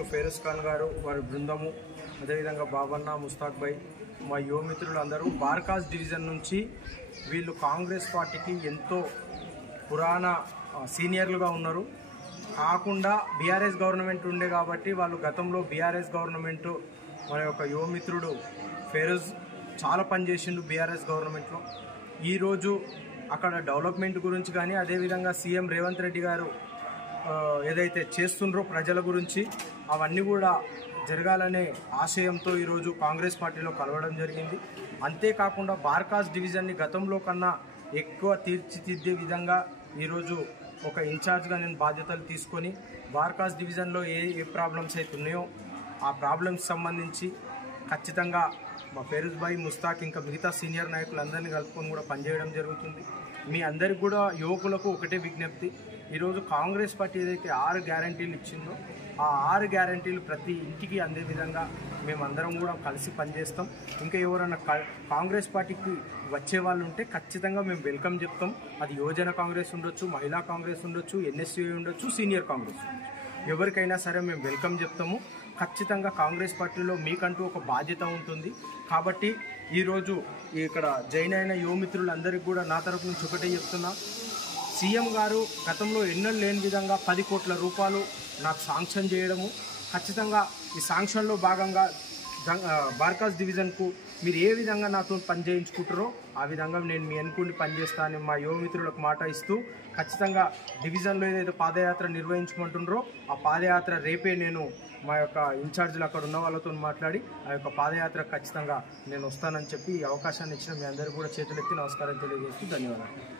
మిత్రులు ఫేరస్ ఖాన్ గారు, వారి బృందము, అదేవిధంగా బాబన్న, ముస్తాక్ భాయ్, మా యువ మిత్రులు అందరూ బార్కాస్ డివిజన్ నుంచి వీళ్ళు కాంగ్రెస్ పార్టీకి ఎంతో పురాణ సీనియర్లుగా ఉన్నారు. కాకుండా బీఆర్ఎస్ గవర్నమెంట్ ఉండే కాబట్టి వాళ్ళు గతంలో బీఆర్ఎస్ గవర్నమెంట్ మన యొక్క యువ మిత్రుడు ఫేరోజ్ చాలా పనిచేసిండు బీఆర్ఎస్ గవర్నమెంట్లో. ఈరోజు అక్కడ డెవలప్మెంట్ గురించి కానీ అదేవిధంగా సీఎం రేవంత్ రెడ్డి గారు ఏదైతే చేస్తుండ్రో ప్రజల గురించి అవన్నీ కూడా జరగాలనే ఆశయంతో ఈరోజు కాంగ్రెస్ పార్టీలో కలవడం జరిగింది. అంతేకాకుండా బార్కాస్ డివిజన్ని గతంలో కన్నా ఎక్కువ తీర్చిదిద్దే విధంగా ఈరోజు ఒక ఇన్ఛార్జ్గా నేను బాధ్యతలు తీసుకొని బార్కాస్ డివిజన్లో ఏ ప్రాబ్లమ్స్ అయితే ఉన్నాయో ఆ ప్రాబ్లమ్స్ సంబంధించి ఖచ్చితంగా మా ఫేరూజ్ భాయ్, ముస్తాక్ ఇంకా మిగతా సీనియర్ నాయకులందరినీ కలుపుకొని కూడా పనిచేయడం జరుగుతుంది. మీ అందరికి కూడా యువకులకు ఒకటే విజ్ఞప్తి, ఈరోజు కాంగ్రెస్ పార్టీ ఏదైతే 6 గ్యారంటీలు ఇచ్చిందో ఆ 6 గ్యారంటీలు ప్రతి ఇంటికి అందే విధంగా మేమందరం కూడా కలిసి పనిచేస్తాం. ఇంకా ఎవరైనా కాంగ్రెస్ పార్టీకి వచ్చే వాళ్ళు ఉంటే ఖచ్చితంగా మేము వెల్కమ్ చెప్తాం. అది యువజన కాంగ్రెస్ ఉండొచ్చు, మహిళా కాంగ్రెస్ ఉండొచ్చు, ఎన్ఎస్యూఐ ఉండొచ్చు, సీనియర్ కాంగ్రెస్ ఉండొచ్చు, ఎవరికైనా సరే మేము వెల్కమ్ చెప్తాము. ఖచ్చితంగా కాంగ్రెస్ పార్టీలో మీకంటూ ఒక బాధ్యత ఉంటుంది. కాబట్టి ఈరోజు ఇక్కడ జాయిన్ అయిన యువ మిత్రులందరికీ కూడా నా తరపు నుంచి ఒకటే చెప్తున్నా, సీఎం గారు గతంలో ఎన్నడూ లేని విధంగా 10 కోట్ల రూపాయలు నాకు శాంక్షన్ చేయడము, ఖచ్చితంగా ఈ శాంక్షన్లో భాగంగా బార్కాస్ డివిజన్కు మీరు ఏ విధంగా నాతో పని చేయించుకుంటారో ఆ విధంగా నేను మీ అనుకుని పనిచేస్తానని మా యువ మిత్రులకు మాట ఇస్తూ, ఖచ్చితంగా డివిజన్లో ఏదైతే పాదయాత్ర నిర్వహించుకుంటున్నారో ఆ పాదయాత్ర రేపే నేను మా యొక్క ఇన్ఛార్జీలు అక్కడ ఉన్న వాళ్ళతో మాట్లాడి ఆ యొక్క పాదయాత్ర ఖచ్చితంగా నేను వస్తానని చెప్పి ఈ అవకాశాన్ని ఇచ్చిన మీ అందరికీ కూడా చేతులెత్తి నమస్కారం తెలియజేస్తూ ధన్యవాదాలు.